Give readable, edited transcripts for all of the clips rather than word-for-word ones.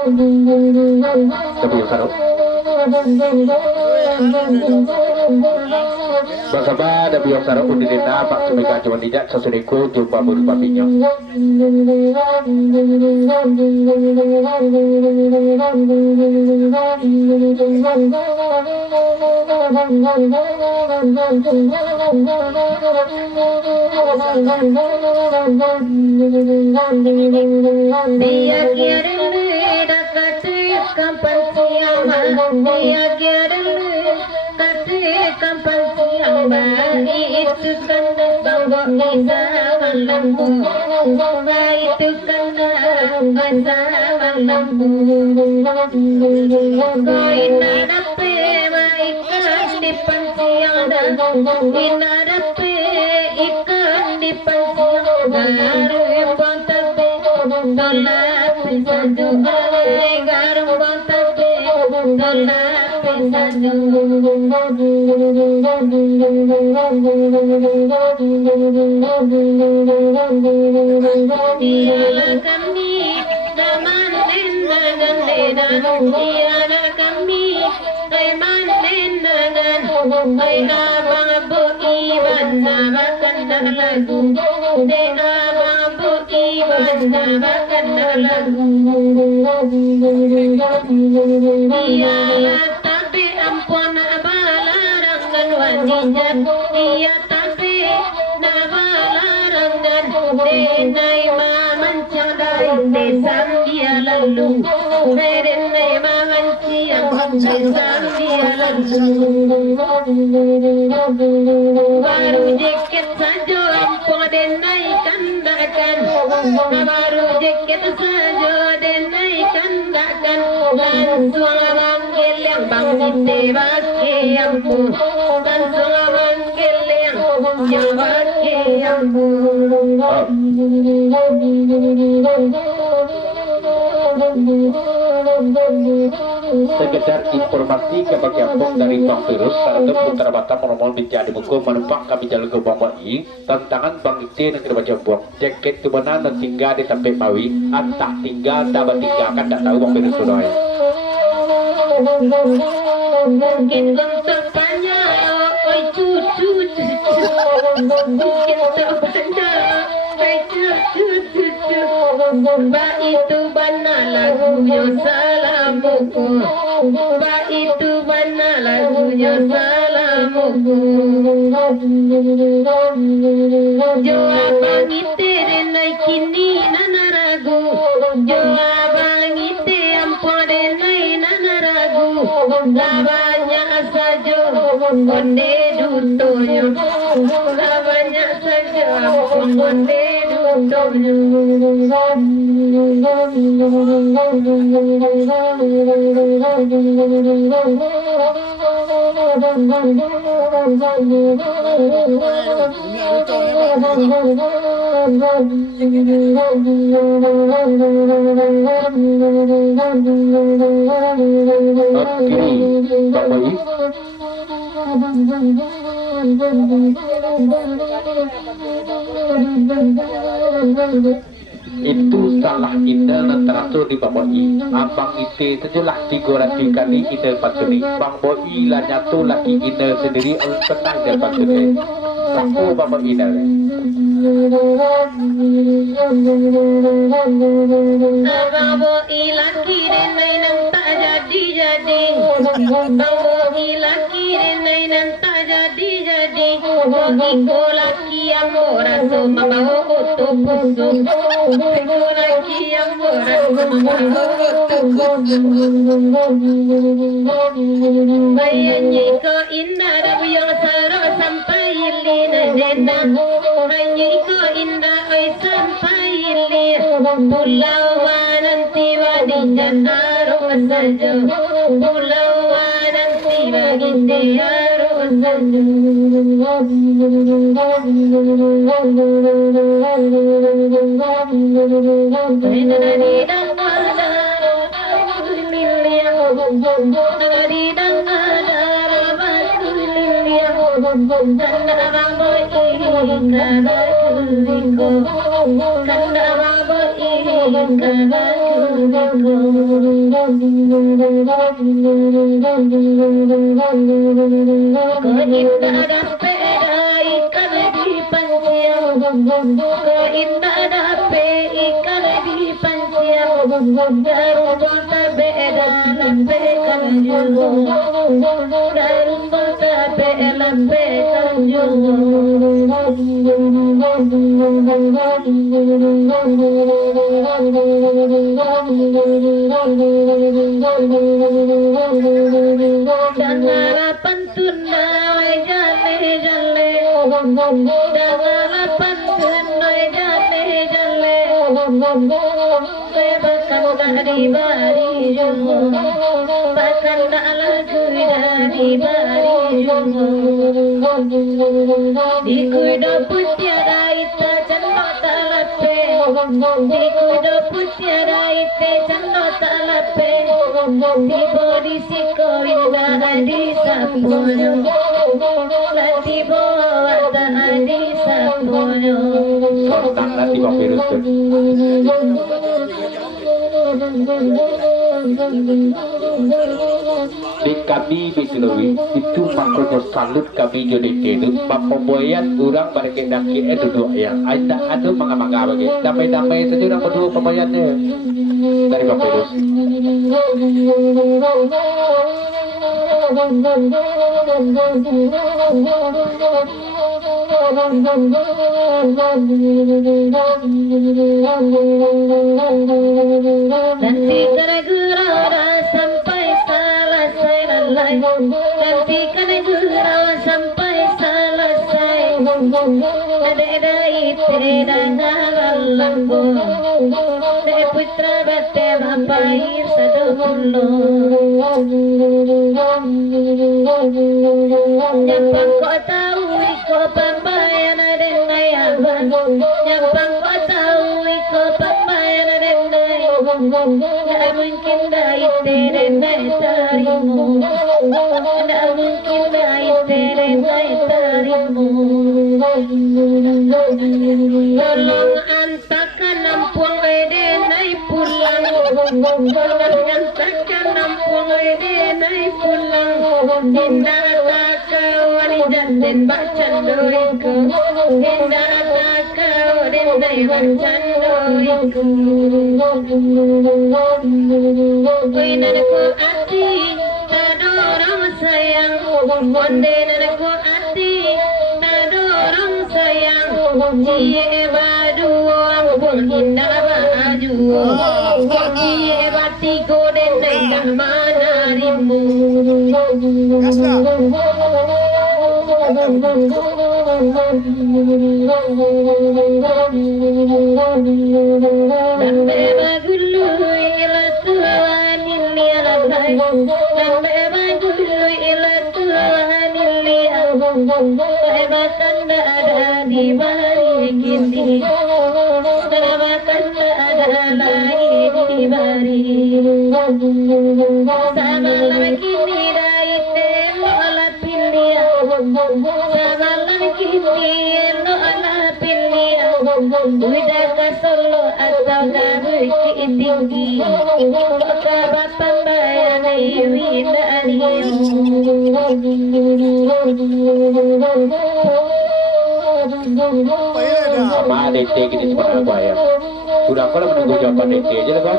Tapi yang sarap. Bangsa ba da biasa sarap undi din na pak sumika cuman tidak sasuniku jumpa buru papinya. Dia kirim dapat kapan siapa dia kirim kata kapan siapa itu kan bawa izaman lampu itu kan izaman lampu kau inarape ikan di pansiada inarape ikan di pansiada rumpatape tolak satu garam batape tolak satu ialah kami zaman dengan ialah kami zaman dengan ay abang abu iban namakan lagu ay abang abu iban namakan lagu ialah tapi ampun abalarangan wajibnya ia tapi nabalarangan denai maman cadai desam dia lalu denai maman ciam desam dia lalu baru jaket saja ampun denai kandakan baru jaket saja denai kandakan langsung manggil yang bangkit dewake ampun langsung manggil yang jawake Sekedar informasi kepada Abang dari Bang Virus serta Putra Batam menomol menjadi buku menumpang kami jalan ke Bang Mai tantangan Bang Ite yang kita baca buang jaket ke mana dan tinggal di Tampek Mawi antah tinggal tak bertinggalkan tak tahu Bang Virus sudah mungkin untuk tanya oi cucu mungkin untuk tanya oi cucu ba itu mana lagunya salamuku ba itu mana lagunya salamuku jawaban ite renai kini nana ragu jawaban ite ampun renai nana ragu lawannya saja konde dutonyo lawannya saja konde dutonyo itu salah indah dan teratur di Bang Boi Abang Ite sajalah 300 kali indah patsuni Bang Boi lah nyatu laki indah sendiri oleh tenang dan patsuni aku Bang Boi indah Bang Boi laki renai nang tak jadi Bang Boi laki renai nang tak jadi Iko laki yang moraso mabaho kutu pusu Iko laki yang moraso mabaho kutu Bayanya iko indah dabu yang saro sampai ilina dena Bayanya iko indah oi sampai ilina Pulau nanti wadijan arung saja Pulau nanti wadijan arung saja Kanda Keindah sepeda ikan di pancian, keindah ikan di pancian, darum berbeda lempekan juga, darum berbeda lempekan Jangan pantun nawe jale jale, jangan pantun nawe jale jale, bebakan dari bari jungo, bahkan lagu dari bari jungo. Di kuda putiara ita cendo talape, di kuda putiara ita cendo talape, di bodi si koinda adi saponyo, lati bawa ta adi saponyo. Sontak nanti Bang Virus tuh. Di kami Bikilowi itu makanya salut kami jadi kedu pemboyan orang pada kendaki duduk yang ada manga bagi damai-damai saja orang berdua pemboyannya dari Bang Virus. Nanti gara-gara sampai selesai lalai, nanti gara-gara sampai selesai, ada ite dengan lampu, de putra bate bapai sadulu. Nyapang kau tahu iko pambayan dengan abang, nyapang kau tahu iko pambayan dengan tak mungkin dah ite dengan tarimu, tak mungkin dah ite dengan tarimu. Tolong antarkan ampun ede naik pulang, tolong antarkan ampun ede naik pulang. Indah tak kau dan bacan doiku, indah tak kau dan bacan doiku. Koi nanaku ati, tado orang sayang, onde nanaku ati, tado orang sayang. Cie badu ampun indah baju, cie bati koden dan mana rimu. Dambe bagulu ila Tuhan ini alai, dambe bagulu ila Tuhan ini alai, bahkan ada di bari kini, bahkan ada lagi di bari. Samalam kini daite lola pilia, samalam kini lola pilia. Udah kasolo atau gawe tinggi, kabapan bayan widani. Sama DT gini sebenarnya gua ya. Udah kalau menunggu jawaban DT aja lah Bang.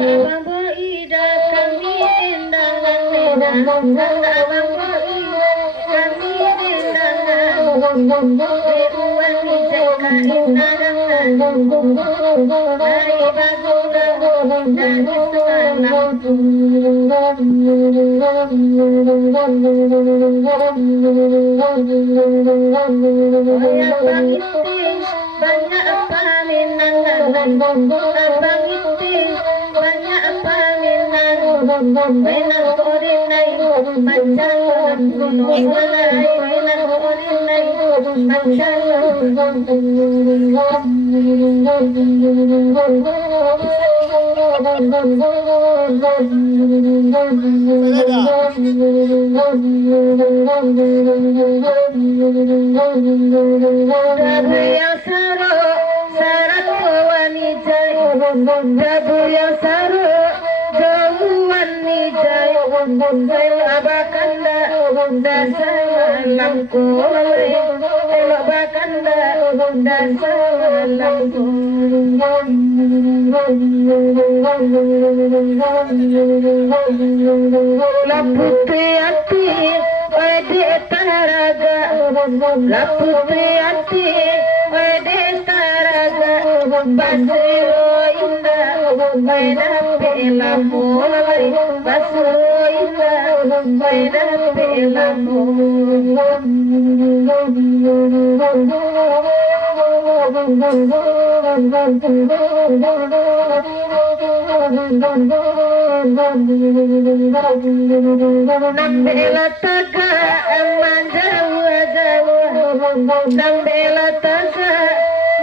Abang Boida kami indangan medan, Abang Boida kami indangan, Dewan Jeka indangan, Dari Bagunda dari Semalam. Banyak bangitis, banyak paminangan, abang itis, banyak paminangan. Wenang korinay, mancan gunung walay. Wenang korinay, mancan gunung walay. Dabu yang seru, syarat wanita. Dabu yang seru, jauh wanita. Saya bakanda, dasar lampu. Saya bakanda, dasar lampu. La putri hati, wede taraga. La putri hati, wede taraga. Basiro indah, wede pelamu. Basiro indah, wede pelamu. Nambela taga manjawa jawa, nambela taga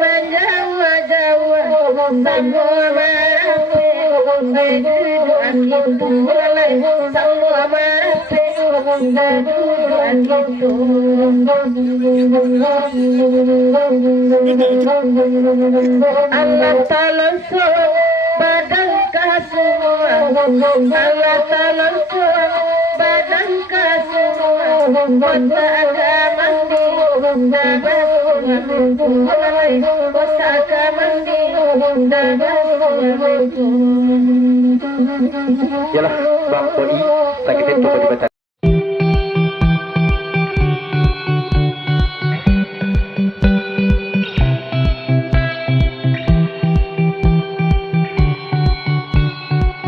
manjawa jawa, semua marape, begitu akitu mulai, semua marape, begitu akitu. Allah talonson badan semua, Allah talonson badan semua, kota agamandi, dabas mulai, kota agamandi, dabas. Yalah, Bang Boi, sakit itu dibaca.